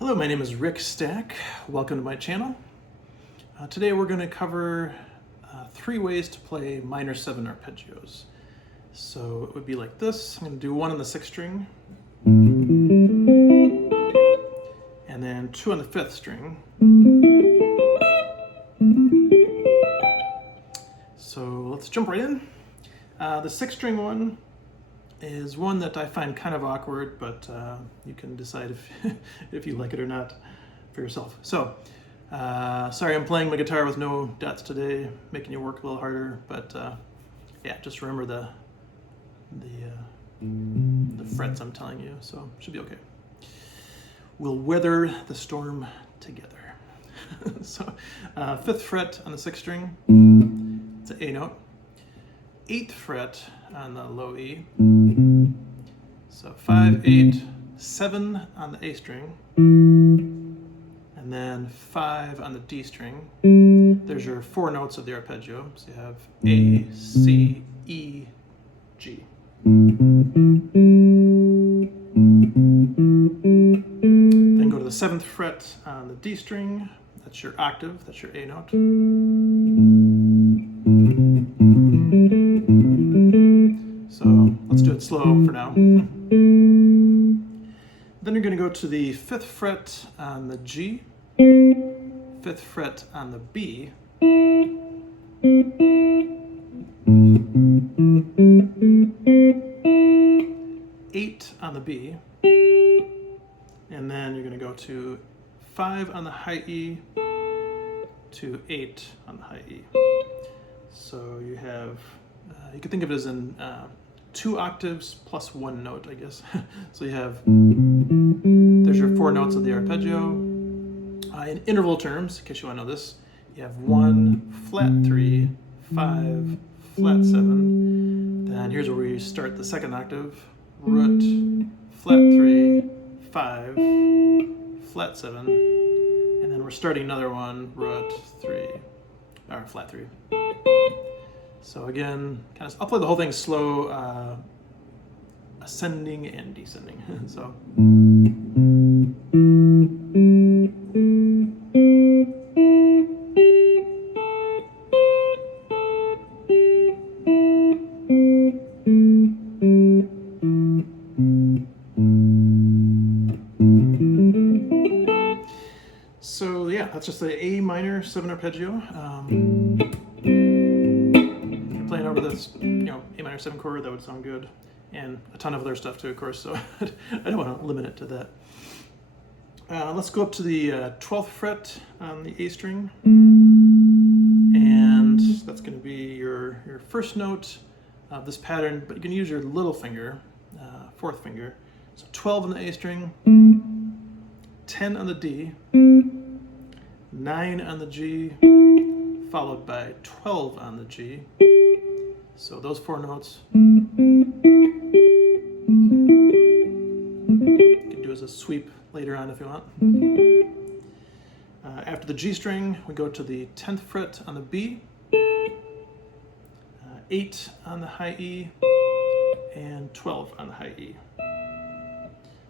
Hello, my name is Rick Stack. Welcome to my channel. Today we're going to cover 3 ways to play minor 7 arpeggios. So it would be like this. I'm going to do 1 on the 6th string, and then 2 on the 5th string. So let's jump right in. The 6th string one is one that I find kind of awkward, but you can decide if you like it or not for yourself. So, sorry I'm playing my guitar with no dots today, making you work a little harder, but yeah, just remember the frets I'm telling you, so should be okay. We'll weather the storm together. So, 5th fret on the 6th string, it's an A note. 8th fret on the low E. So 5, 8, 7 on the A string, and then 5 on the D string. There's your 4 notes of the arpeggio. So you have A, C, E, G. Then go to the 7th fret on the D string. That's your octave, that's your A note. So let's do it slow for now. Then you're going to go to the 5th fret on the G, 5th fret on the B, 8 on the B, and then you're going to go to 5 on the high E to 8 on the high E. So you have, you can think of it as in 2 octaves plus 1 note, I guess. So you have, there's your 4 notes of the arpeggio. In interval terms, in case you want to know this, you have 1, flat 3, 5, flat 7. Then here's where we start the 2nd octave. Root, flat 3, 5, flat 7. And then we're starting another one, root 3, or flat 3. So again, I'll play the whole thing slow, ascending and descending. So. So yeah, that's just the A minor 7 arpeggio. Playing over this, A minor 7 chord, that would sound good, and a ton of other stuff too, of course. So I don't want to limit it to that. Let's go up to the 12th fret on the A string, and that's going to be your first note of this pattern. But you can use your little finger, 4th finger. So 12 on the A string, 10 on the D, 9 on the G, followed by 12 on the G. So those 4 notes you can do as a sweep later on if you want. After the G string, we go to the 10th fret on the B, 8 on the high E, and 12 on the high E.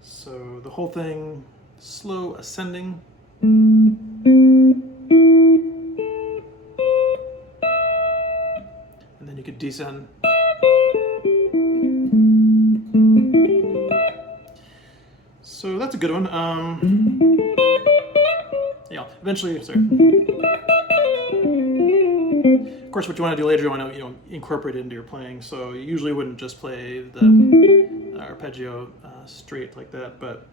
So the whole thing slow ascending. And then you could descend. So that's a good one. Yeah, eventually, sorry. Of course, what you want to do later, you want to incorporate it into your playing. So you usually wouldn't just play the arpeggio straight like that, but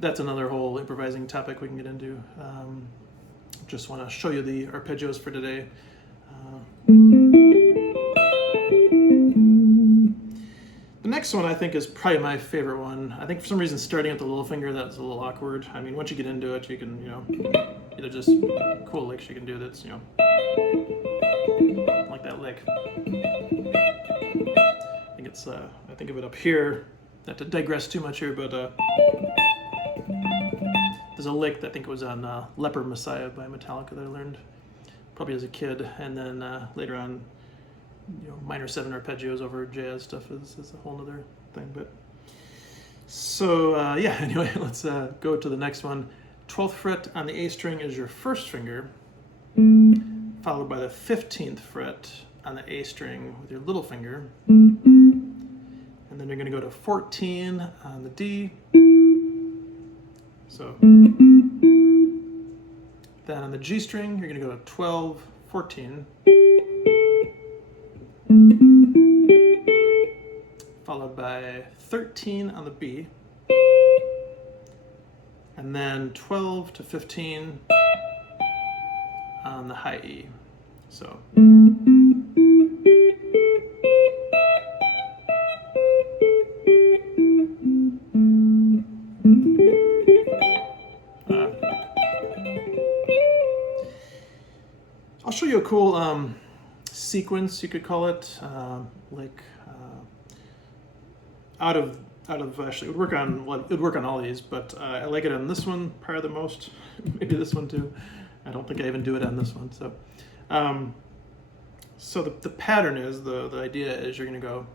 that's another whole improvising topic we can get into. Just want to show you the arpeggios for today. The next one I think is probably my favorite one. I think for some reason starting at the little finger, that's a little awkward. I mean, once you get into it, you can, either just cool licks you can do that's, like that lick. I think it's, I think of it up here. Not to digress too much here, but there's a lick that I think was on Leper Messiah by Metallica that I learned probably as a kid, and then later on minor 7 arpeggios over jazz stuff is a whole other thing. But So yeah, anyway, let's go to the next one. 12th fret on the A string is your first finger, followed by the 15th fret on the A string with your little finger. And then you're going to go to 14 on the D. So then on the G string, you're going to go to 12, 14, followed by 13 on the B, and then 12 to 15 on the high E. So I'll show you a cool sequence, you could call it, out of actually it would work on all these, but I like it on this one probably the most, maybe this one too. I don't think I even do it on this one. So so the pattern is, the idea is you're going to go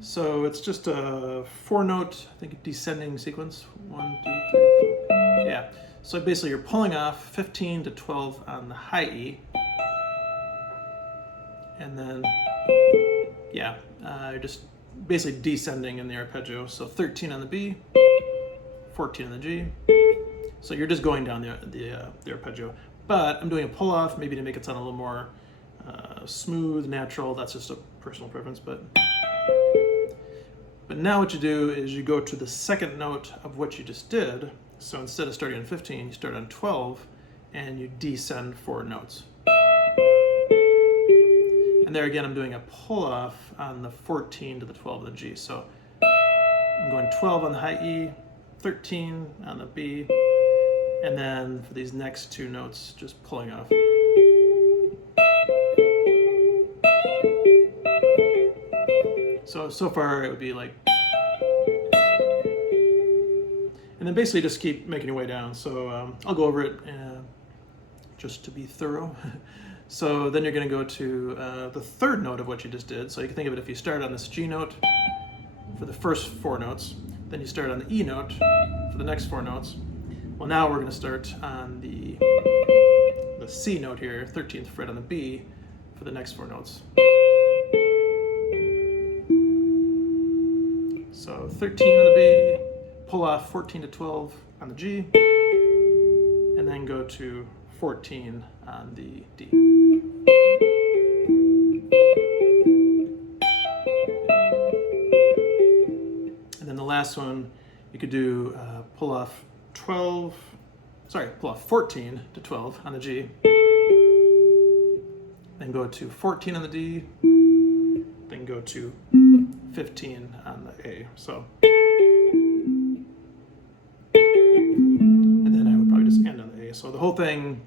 so it's just a 4-note, I think, descending sequence. 1, 2, 3, 4. Yeah. So basically you're pulling off 15 to 12 on the high E. And then, yeah, you're just basically descending in the arpeggio. So 13 on the B, 14 on the G. So you're just going down the arpeggio. But I'm doing a pull off, maybe to make it sound a little more smooth, natural. That's just a personal preference. But now what you do is you go to the second note of what you just did. So instead of starting on 15, you start on 12, and you descend 4 notes. And there again, I'm doing a pull-off on the 14 to the 12 of the G. So I'm going 12 on the high E, 13 on the B, and then for these next 2 notes, just pulling off. So far it would be like, and then basically just keep making your way down. So I'll go over it just to be thorough. So then you're going to go to the third note of what you just did. So you can think of it, if you start on this G note for the first 4 notes, then you start on the E note for the next 4 notes. Well, now we're going to start on the C note here, 13th fret on the B for the next 4 notes. So 13 on the B, pull off 14 to 12 on the G, and then go to 14 on the D. And then the last one, you could do pull off 14 to 12 on the G, then go to 14 on the D, then go to 15 on the A. So, and then I would probably just end on the A. So the whole thing,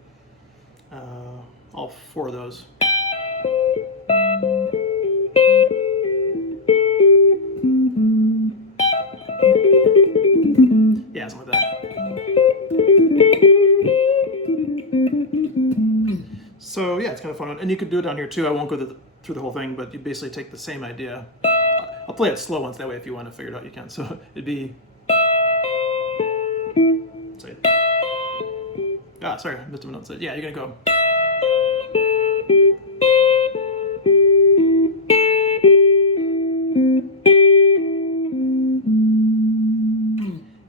all 4 of those. Yeah, something like that. So yeah, it's kind of fun. And you could do it down here too. I won't go through the whole thing, but you basically take the same idea. I'll play it slow once, that way if you want to figure it out, you can. So it'd be... Say it. Ah, sorry, I missed a note. Yeah, you're going to go...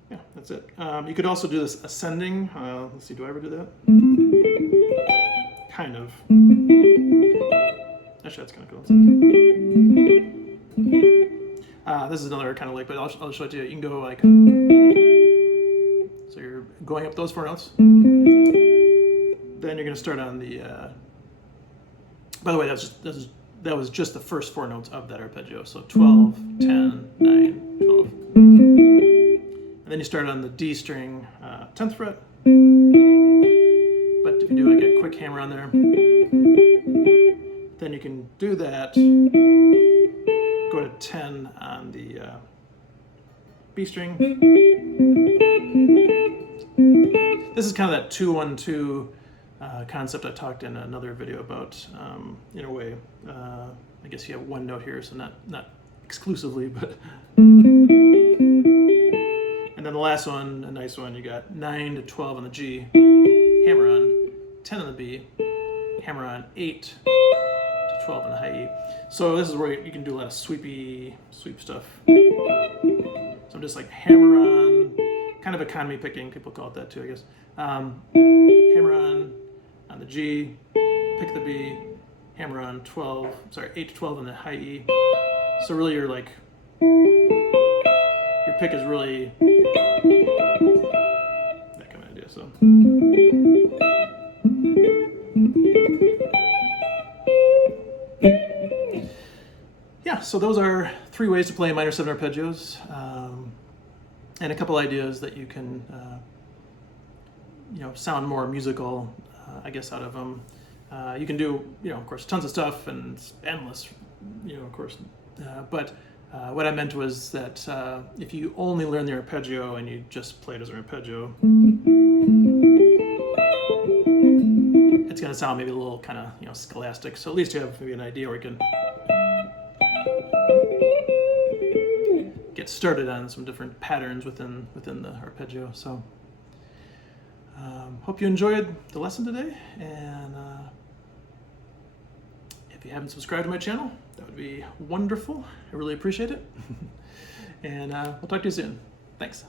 Yeah, that's it. You could also do this ascending. Let's see, do I ever do that? Kind of. Actually, that's kind of cool. This is another kind of like, but I'll show it to you. You can go like, so you're going up those 4 notes. Then you're going to start on the, by the way, that was just the first 4 notes of that arpeggio. So 12, 10, 9, 12. And then you start on the D string, 10th fret. But if you do like a quick hammer on there, then you can do that. Go to 10 on the B string. This is kind of that 2-1-2 concept I talked in another video about, in a way. I guess you have one note here, so not exclusively, but. And then the last one, a nice one, you got 9 to 12 on the G, hammer on, 10 on the B, hammer on, 8 to 12 on the high E. So this is where you can do a lot of sweep stuff. So I'm just like hammer on, kind of economy picking, people call it that too, I guess. Hammer on the G, pick the B, hammer on 8 to 12 on the high E. So really your pick is really that kind of idea. So yeah, so those are 3 ways to play minor 7 arpeggios, and a couple ideas that you can sound more musical, I guess, out of them. You can do, of course, tons of stuff, and it's endless, of course. But what I meant was that if you only learn the arpeggio and you just play it as an arpeggio, it's going to sound maybe a little kind of scholastic. So at least you have maybe an idea where you can get started on some different patterns within the arpeggio. So hope you enjoyed the lesson today, and if you haven't subscribed to my channel, that would be wonderful. I really appreciate it. And we'll talk to you soon. Thanks.